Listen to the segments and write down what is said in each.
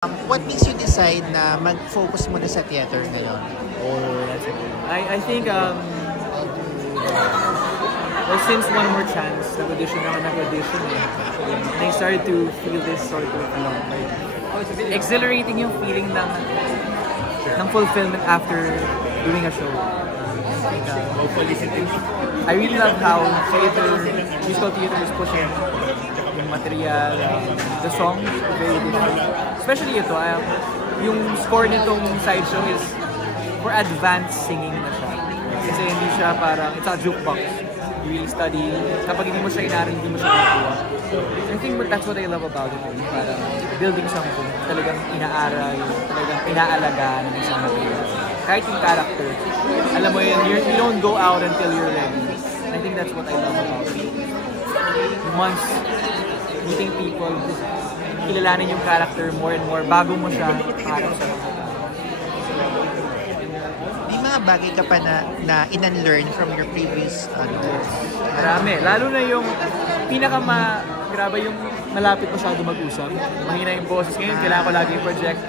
What makes you decide na mag-focus muna sa theater ngayon? I think, well, since One More Chance, nag-audition ako, and I started to feel this sort of exhilarating yung feeling ng fulfillment after doing a show. I really love how musical theater is pushing yung material, the songs, very different. Especially ito, yung score nitong sideshow is for advanced singing na siya. Kasi hindi siya parang, it's a jukebox. You really study. Kapag hindi mo siya inaral, hindi mo siya nakuha. I think that's what I love about it. Parang building something, talagang inaaral, talagang inaalagaan ng isang material. Kahit yung character, alam mo yun, you don't go out until you're ready. I think that's what I love about it. Once meeting people, kilalanin yung character more and more bago mo siya para sa May mga bagay ka pa na in-unlearn from your previous Marami. Lalo na yung grabe yung malapit masyado mag-usap. Mahina yung boses. Ngayon, kailangan ko lagi yung project.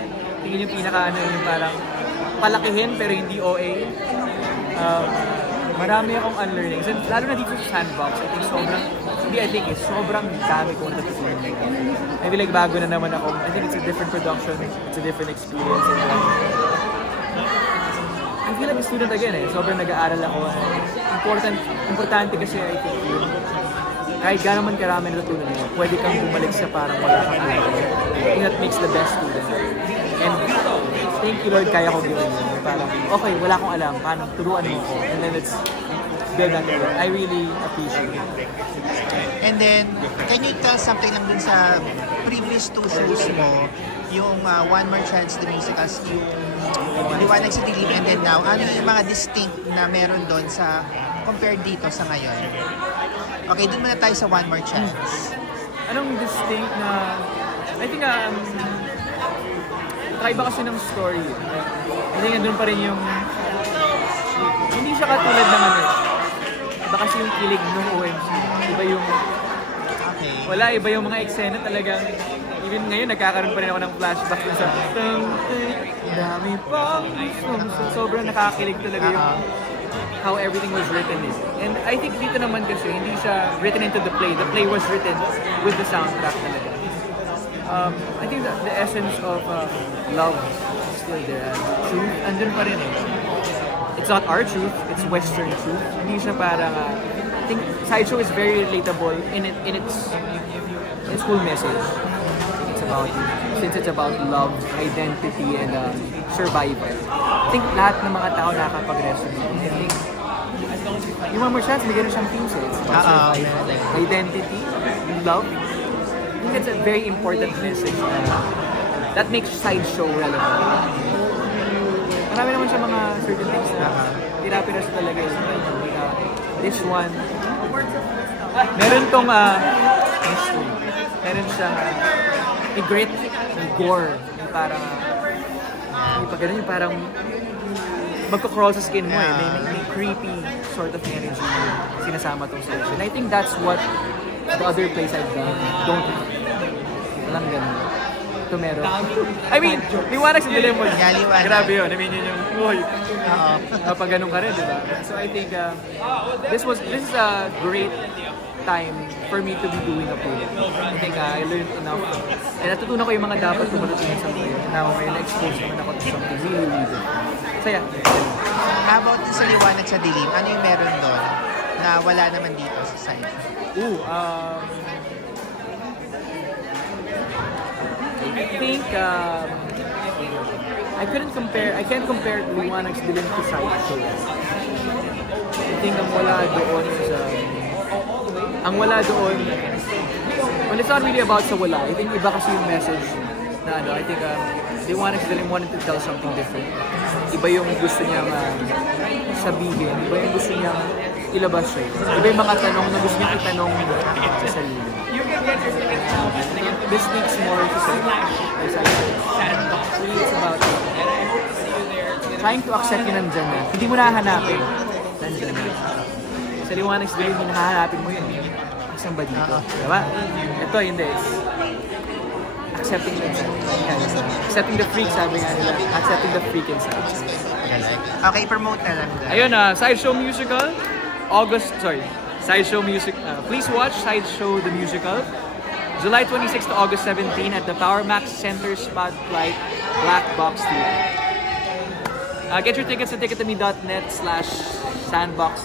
Tingin yung yung parang palakihin pero hindi OA. Marami akong unlearning. So, lalo na dito sa Sandbox, I think sobrang dami kong natutunan. I feel like bago na naman ako. I think it's a different production. It's a different experience. I feel like a student again Sobrang nag-aaral ako. Importante kasi I think kahit gano'n man karami natutunan mo, pwede kang bumalik sa parang wala kang natutunan. I think that makes the best student. And thank you Lord, kaya ko gawin yun. Parang, okay, wala akong alam. Paano? Turuan mo ko. And then let's build that together. I really appreciate it. And then, can you tell something lang dun sa previous two shows mo, yung One More Chance, the musicals, yung Liwanag sa Dilim, and then now, ano yung mga distinct na meron doon sa compared dito sa ngayon? Okay, dun muna tayo sa One More Chance. Anong distinct na, I think, kakaiba kasi ng story. I think nandun pa rin yung, hindi siya katulad ng iba kasi yung kilig ng OMC. Iba yung, iba yung mga eksena talagang, even ngayon nagkakaroon pa rin ako ng flashback sa dami pang sobrang nakakakilig talaga yung how everything was written is. And I think dito naman kasi hindi siya written into the play. The play was written with the soundtrack talaga. I think the essence of love is still there. Truth, andun pa rin It's not our truth, it's Western truth. Hindi siya parang, I think Sideshow is very relatable in its full message. Since it's about love, identity, and survival. I think lahat ng mga tao nakakapag-resonate. I think yung One More Chance, may gano'n siyang themes It's about survival, identity, love. I think that's a very important message that makes Sideshow relevant. Marami naman siya mga certain things na tira-piras talaga yun. This one, meron tong history. Meron siyang grit, gore, yung parang yung parang magko-crawl sa skin mo may creepy sort of energy sinasama tong section. And I think that's what the other plays I've done don't have. Walang ganun. Ito meron. I mean, Liwanag sa Dilim mo. Grabe yun. I mean, yun yung kapag ganun ka rin, diba? So I think this is a great time for me to be doing a play. I think I learned enough. And natutunan ko yung mga dapat ko matutunan sa play. Now, may na-expose naman ako to something really, really good. Saya. How about sa Liwanag sa Dilim? Ano yung meron doon na wala naman dito sa side? I think I can't compare Liwanag sa Dilim to Sideshow. I think ang wala doon, well, it's not really about sa wala. I think iba kasi yung message na I think Liwanag sa Dilim wanted to tell something different. Iba yung gusto niya sabihin, iba yung gusto niya ilabas siya. Iba yung mga tanong na gusto niya itanong sa sarili. This speaks more to say. It's about trying to accept yung nandyan na. Hindi mo nahanapin. Nandyan na. Sa Liwanag sa Dilim, hinahanapin mo yun. Isang ba dito? Diba? Ito, hindi. accepting accepting the freak, sabi nga nila. Accepting the freak inside. Okay, promote na lang. Ayun, Sideshow Musical. Sideshow Music. Please watch Sideshow the Musical. July 26 to August 17 at the Power Max Center Spotlight Black Box Theater. Get your tickets at tickettome.net/sandbox.